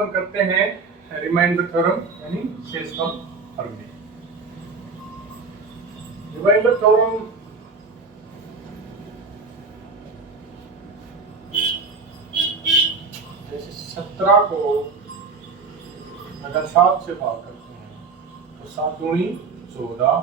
हम करते हैं रिमाइंडर थ्योरम यानी शेषफल प्रमेय। रिमाइंडर थ्योरम जैसे 17 को अगर 7 से भाग करते हैं तो 7 दूनी 14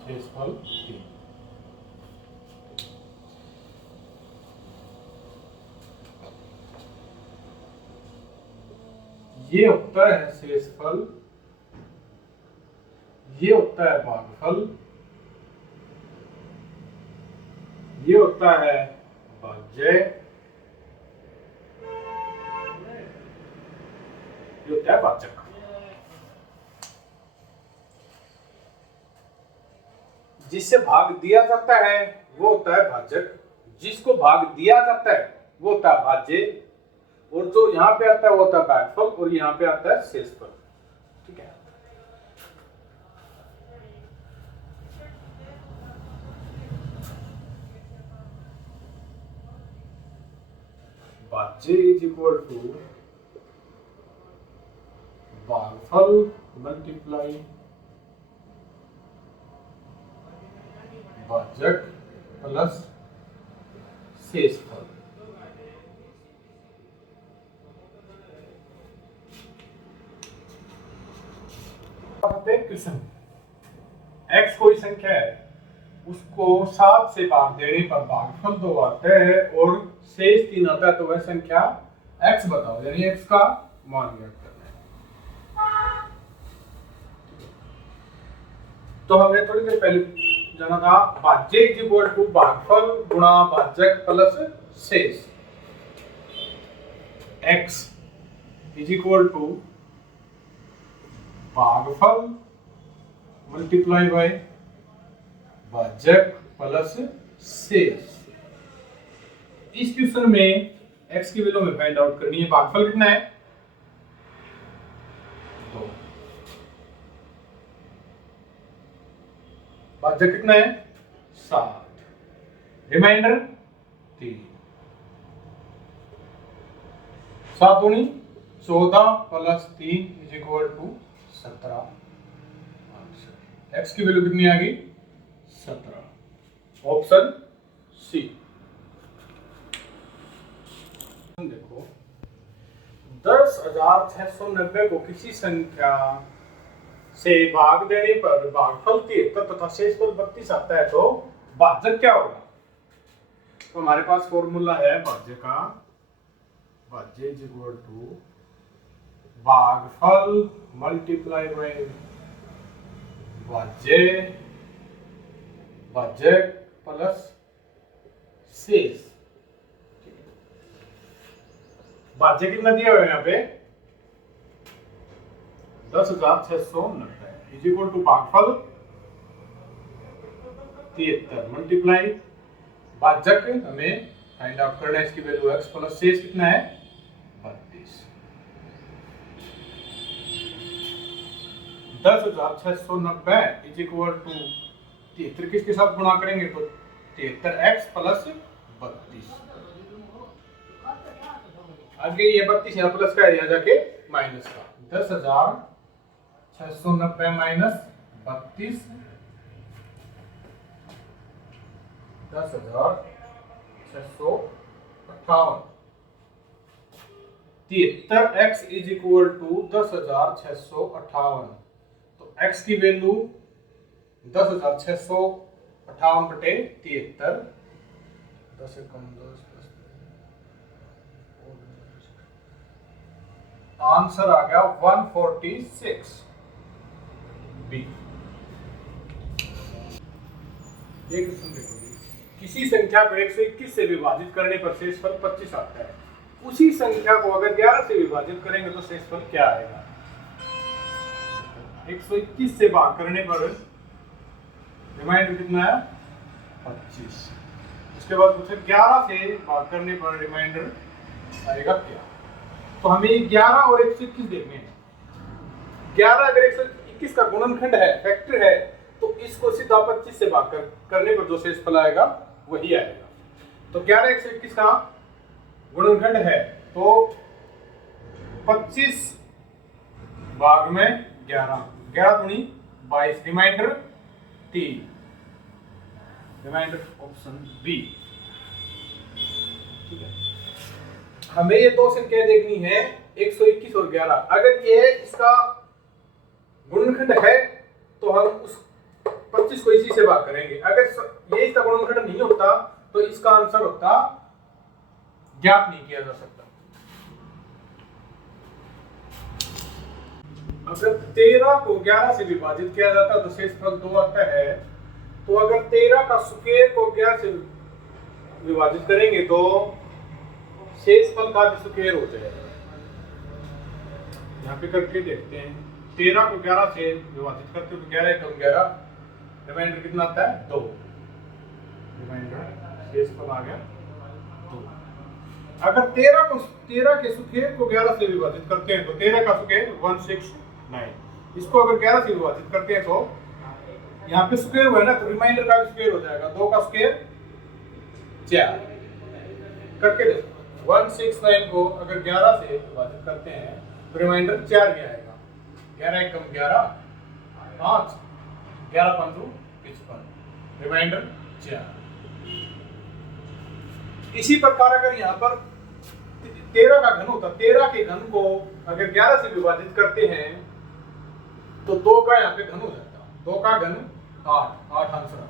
शेषफल 3। ये होता है शेषफल, ये होता है भागफल, ये होता है भाज्य, ये होता है भाजक। जिससे भाग दिया जाता है वो होता है भाजक, जिसको भाग दिया जाता है वो होता है भाज्य, और जो यहाँ पे आता है वो होता है भागफल, और यहाँ पे आता है शेषफल। ठीक है। भाज्य इज इक्वल टू भागफल मल्टीप्लाई भाजक प्लस शेषफल। क्वेश्चन x कोई संख्या है, उसको 7 से भाग देने पर भागफल 2 आता है और शेष 3 आता है, तो वह संख्या x बताओ, यानी x का मान ज्ञात करना है। तो हमने थोड़ी देर पहले जाना था भाज्य इज इक्वल टू भागफल गुणा भाजक प्लस शेष। x इज इक्वल टू भागफल मल्टीप्लाई बाय भाजक प्लस शेष। इस क्वेश्चन में x की वैल्यू में फाइंड आउट करनी है। भागफल कितना है 2, भाजक कितना है 7, रिमाइंडर 3, 7 दूनी 14 plus 3 is equal to 17। x की वैल्यू कितनी आ गई 17, ऑप्शन सी। देखो 10,690 को किसी संख्या से भाग देने पर भागफल 73 तथा शेषफल 32 आता है, तो भाजक क्या होगा? तो हमारे पास फॉर्मूला है भाज्य का, भाज्य इज इक्वल टू भागफल मल्टीप्लाई बाय भाज्य भाजक प्लस शेष। भाज्य कितना दिया हुआ है यहाँ पे 10,690 इज इक्वल टू भागफल 73 मल्टीप्लाई भाजक हमें फाइंड आउट करना है, इसकी वैल्यू x प्लस शेष कितना है 32। 10,690 इज इक्वल टू 73 किसके साथ गुणा करेंगे तो 73x प्लस 32। आगे ये 32 यहाँ प्लस का है, जाके माइनस का। 10,690 minus 32 10,658। 73x is equal to 10,658, तो x की वैल्यू 10,658 बटे 73, 10 से कम 10 आंसर आ गया 146 बी। एक क्वेश्चन देखो, किसी संख्या को 121 से विभाजित करने पर शेषफल 25 आता है, उसी संख्या को अगर 11 से विभाजित करेंगे तो शेषफल क्या आएगा? 121 से भाग करने पर रिमाइंडर कितना है 25। उसके बाद पूछे 11 से भाग करने पर रिमाइंडर आएगा क्या? तो हमें 11 और 121 देखने हैं। 11 अगर 121 का गुणनखंड है, फैक्टर है, तो इसको सीधा 25 से भाग करने पर जो शेषफल आएगा वही आएगा। तो 11 121 का गुणनखंड है, तो 25 भाग में 11, 11 दूनी 22, रिमाइंडर 3, रिमाइंडर ऑप्शन बी। ठीक है, हमें ये दो संख्या देखनी है 121 और 11। अगर ये इसका गुणनखंड है तो हम उस 25 को इसी से भाग करेंगे। अगर ये इसका गुणनखंड नहीं होता तो इसका आंसर होता ज्ञात नहीं किया जा सकता। अगर 13 को 11 से विभाजित किया जाता है तो शेषफल 2 आता है। तो अगर 13 का स्क्वायर को 11 से विभाजित करेंगे तो शेषफल का भी स्क्वायर हो जाएगा। यहाँ पे करके देखते हैं, 13 को 11 से विभाजित करते हो तो 11 एकम 11, रिमाइंडर कितना आता है 2, रिमाइंडर शेषफल आ गया 2। अगर 13 के स्क्वायर को 11 से विभाजित करते हैं तो 13 का स्क्वायर 169, इसको अगर 11 से विभाजित करते हैं तो यहाँ पे स्क्वायर हुआ है ना, तो रिमाइंडर का भी स्क्वायर हो जाएगा, 2 का स्क्वायर 4। करके देखो 169 को अगर 11 से विभाजित करते हैं तो रिमाइंडर 4 ही आएगा। 11 एकम 11, 5, 11 पंचू 55, रिमाइंडर 4। इसी प्रकार अगर यहाँ पर 13 का घन होता, 13 के घन को अगर 11 से विभाजित करते हैं तो 2 का यहाँ पे घन हो जाता, 2 का घन 8 आंसर।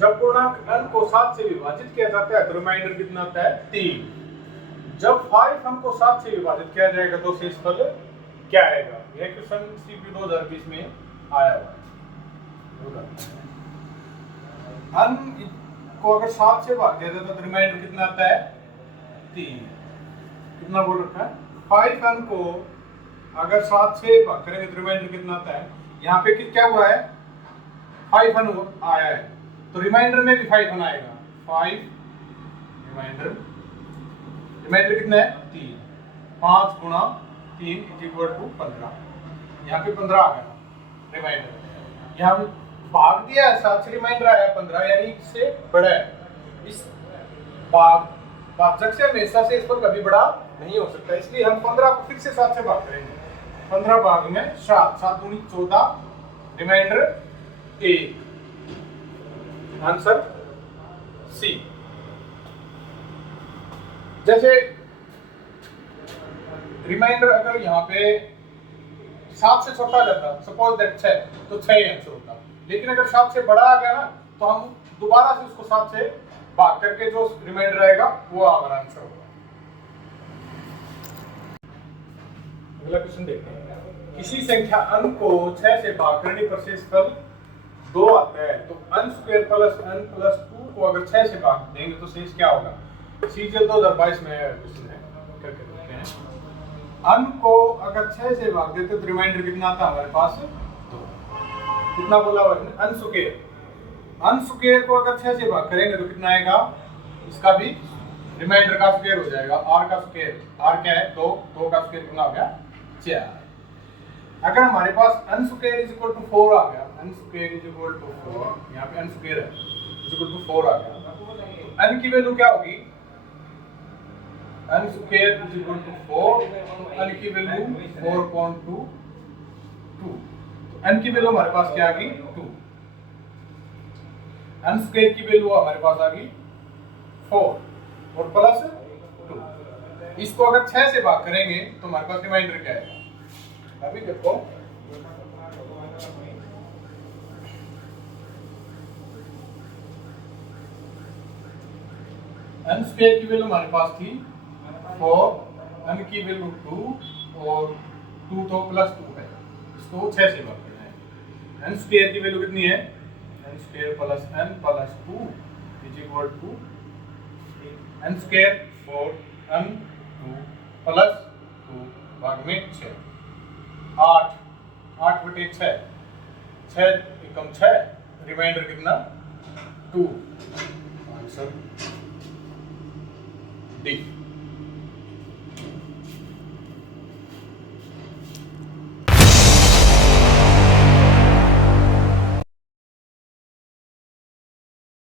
जब पूर्णांक n को 7 से विभाजित किया जाता है तो रिमाइंडर कितना आता है 3। जब 5 n को 7 से विभाजित किया जाएगा तो शेषफल क्या आएगा? यह क्वेश्चन सीपी 2020 में आया हुआ है। n को अगर 7 से भाग दिया जाता तो रिमाइंडर कितना आता है 3। कितना बोल रखा है? 5n को अगर 7 से भाग करेंगे तो रिमाइंडर कितना आता है? यहाँ पे क्या हुआ है? 5n आया है तो रिमाइंडर में भी 5n आएगा। 5 रिमाइंडर कितना है 3, 5 गुणा 3 इक्वल टू 15। यहाँ पे 15 आ गया रिमाइंडर। यहाँ पे भाग दिया है 7 से, रिमाइंडर आया 15, यानी इससे बड़ा है। इस भाजक से हमेशा से इस पर कभी बड़ा नहीं हो सकता, इसलिए हम 15 को फिर से 7 से भाग करेंगे। 15 भाग में 7, 7 दूनी 14, रिमाइंडर 1, आंसर सी। जैसे रिमाइंडर अगर यहाँ पे 7 से छोटा जाता, सपोज दैट 6, तो 6 ही आंसर होता। लेकिन अगर 7 से बड़ा आ गया ना तो हम दोबारा से उसको 7 से भाग करके जो रिमाइंडर आएगा वो हमारा आंसर होगा। अगला क्वेश्चन देखते हैं। किसी संख्या n को 6 से भाग करने पर शेषफल 2 आता है तो n square plus n plus 2 को अगर 6 से भाग देंगे तो शेष क्या होगा? सीजीएल 2022 में क्वेश्चन है, करके देखते हैं। n को अगर 6 से भाग देते तो रिमाइंडर कितना आता है हमारे पास 2। कितना बोला हुआ है? n स्क्वायर को अगर 6 से भाग करेंगे तो कितना आएगा? इसका भी रिमाइंडर का स्क्वायर हो जाएगा, r का स्क्वायर, r क्या है 2, 2 का स्क्वायर कितना हो गया 4। अगर हमारे पास n square is equal to 4 आ गया, n square is equal to 4, यहाँ पे n स्क्वायर है इज इक्वल टू 4 आ गया, तो n की वैल्यू क्या होगी? n square is equal to 4, तो n की वैल्यू 4.2, तो n की वैल्यू हमारे पास क्या आ गई 2। n स्क्वायर की वैल्यू हमारे पास आ गई 4 और प्लस 2। इसको अगर 6 से भाग करेंगे तो हमारे पास रिमाइंडर क्या है? अभी देखो n स्क्वायर की वैल्यू हमारे पास थी 4, n की वैल्यू 2 और 2 तो प्लस 2 है, इसको 6 से भाग करना है। n स्क्वायर की वैल्यू कितनी है? n square plus n plus 2 is equal to n square 4 n 2 plus 2 भाग में 6, 8 बटे 6, 6 एकम 6, रिमाइंडर कितना 2, आंसर डी।